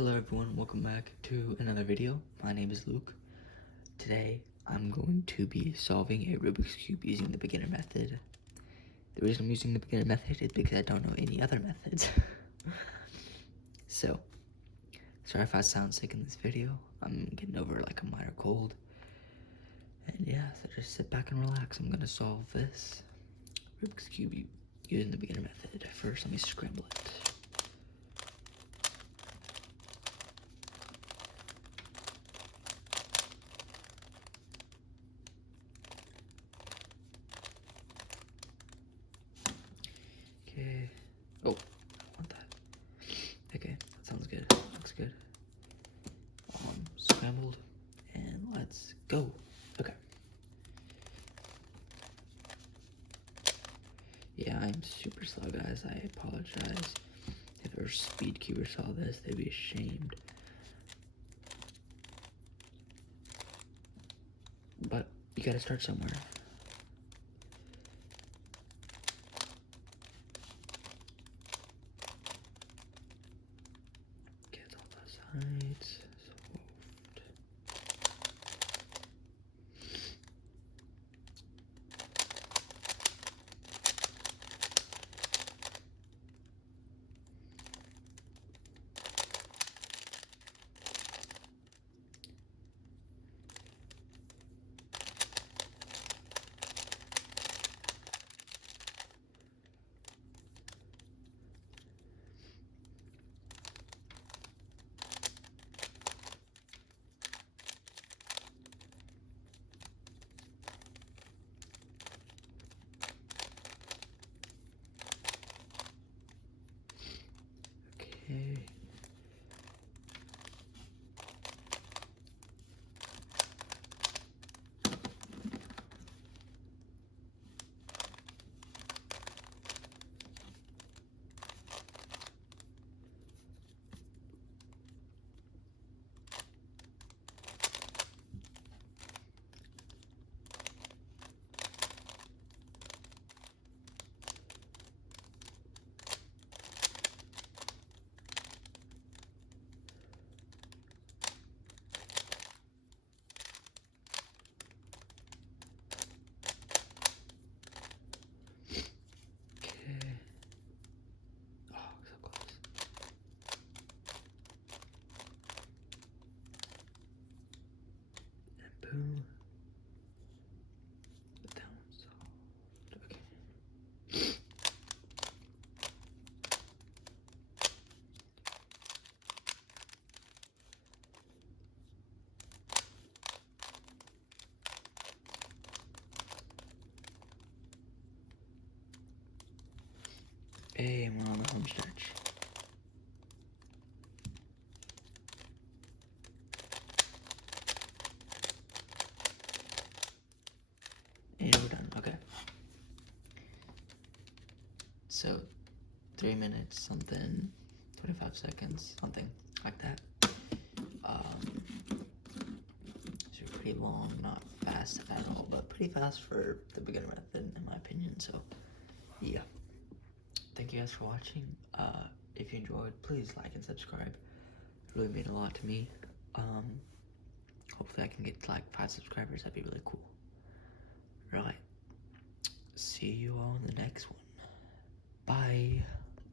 Hello everyone, welcome back to another video. My name is Luke. Today I'm going to be solving a Rubik's Cube using the beginner method. The reason I'm using the beginner method is because I don't know any other methods. So, sorry if I sound sick in this video. I'm getting over like a minor cold. And yeah, so just sit back and relax. I'm gonna solve this Rubik's Cube using the beginner method. First, let me scramble it. Okay. Oh, I want that. Okay, that sounds good. Looks good. Scrambled, and let's go. Okay. Yeah, I'm super slow, guys. I apologize. If our speed cuber saw this, they'd be ashamed. But you gotta start somewhere. Get all the sides solved. Okay. Boom. That one's solved. Okay. Hey, we're on the home stretch. And we're done. Okay. So, 3 minutes, something, 25 seconds, something like that. So pretty long, not fast at all, but pretty fast for the beginner method, in my opinion. So, yeah. Thank you guys for watching. If you enjoyed, please like and subscribe. It really mean a lot to me. Hopefully I can get to like 5 subscribers. That'd be really cool. Right. See you all in the next one. Bye.